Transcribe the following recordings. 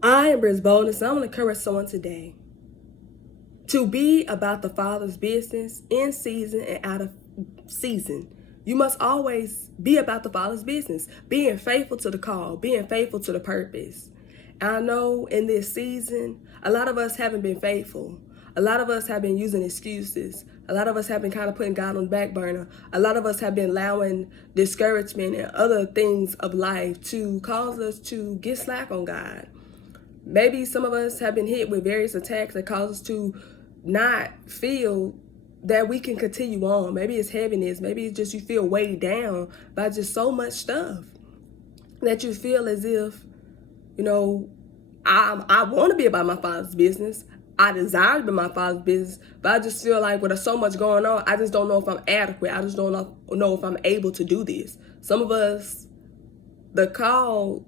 I am Briz Boldness, and I'm going to encourage someone today to be about the Father's business in season and out of season. You must always be about the Father's business, being faithful to the call, being faithful to the purpose. And I know in this season, a lot of us haven't been faithful. A lot of us have been using excuses. A lot of us have been kind of putting God on the back burner. A lot of us have been allowing discouragement and other things of life to cause us to get slack on God. Maybe some of us have been hit with various attacks that cause us to not feel that we can continue on. Maybe it's heaviness. Maybe it's just you feel weighed down by just so much stuff that you feel as if, you know, I want to be about my Father's business. I desire to be my Father's business, but I just feel like with so much going on, I just don't know if I'm adequate. I just don't know if I'm able to do this. Some of us, the call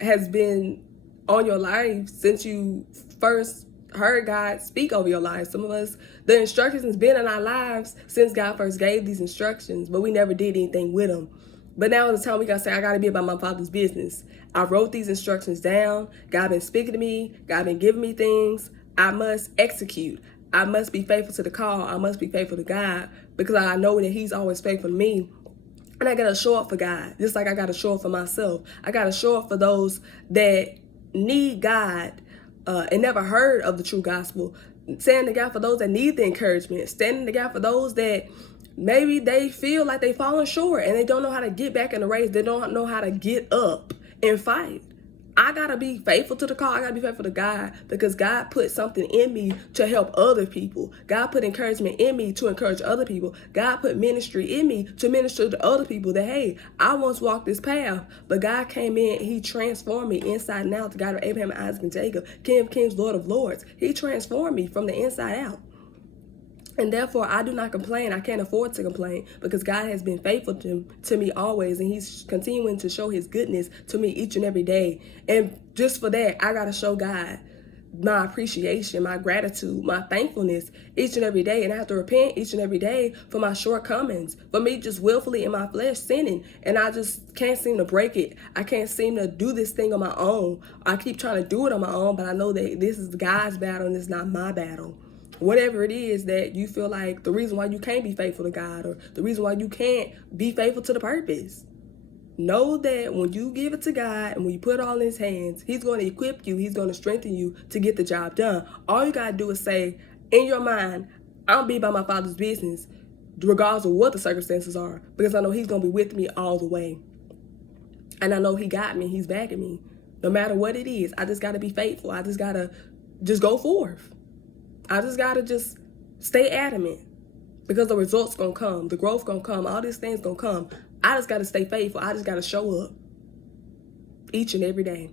has been on your life since you first heard God speak over your life. Some of us, the instructions has been in our lives since God first gave these instructions, but we never did anything with them. But now is the time we gotta say, I gotta be about my Father's business. I wrote these instructions down. God been speaking to me. God been giving me things. I must execute. I must be faithful to the call. I must be faithful to God because I know that He's always faithful to me. And I gotta show up for God, just like I gotta show up for myself. I gotta show up for those that need God and never heard of the true gospel. Standing the gap for those that need the encouragement. Standing the gap for those that maybe they feel like they've fallen short and they don't know how to get back in the race. They don't know how to get up and fight. I gotta be faithful to the call. I gotta be faithful to God because God put something in me to help other people. God put encouragement in me to encourage other people. God put ministry in me to minister to other people that, hey, I once walked this path, but God came in and He transformed me inside and out. The God of Abraham, Isaac, and Jacob, King of Kings, Lord of Lords. He transformed me from the inside out. And therefore, I do not complain. I can't afford to complain because God has been faithful to me always. And He's continuing to show His goodness to me each and every day. And just for that, I got to show God my appreciation, my gratitude, my thankfulness each and every day. And I have to repent each and every day for my shortcomings, for me just willfully in my flesh sinning. And I just can't seem to break it. I can't seem to do this thing on my own. I keep trying to do it on my own, but I know that this is God's battle and it's not my battle. Whatever it is that you feel like the reason why you can't be faithful to God or the reason why you can't be faithful to the purpose. Know that when you give it to God and when you put it all in His hands, He's going to equip you. He's going to strengthen you to get the job done. All you got to do is say in your mind, I'll be about my Father's business regardless of what the circumstances are because I know He's going to be with me all the way. And I know He got me. He's backing me. No matter what it is, I just got to be faithful. I just got to just go forth. I just got to just stay adamant because the results going to come. The growth going to come. All these things going to come. I just got to stay faithful. I just got to show up each and every day.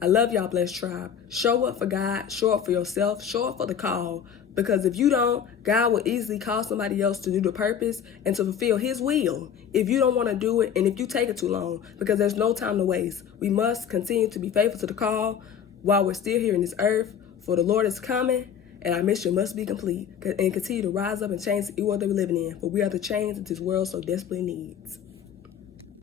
I love y'all, Blessed Tribe. Show up for God. Show up for yourself. Show up for the call. Because if you don't, God will easily call somebody else to do the purpose and to fulfill His will. If you don't want to do it and if you take it too long, because there's no time to waste. We must continue to be faithful to the call while we're still here in this earth. For the Lord is coming. And our mission must be complete and continue to rise up and change the world that we're living in. For we are the change that this world so desperately needs.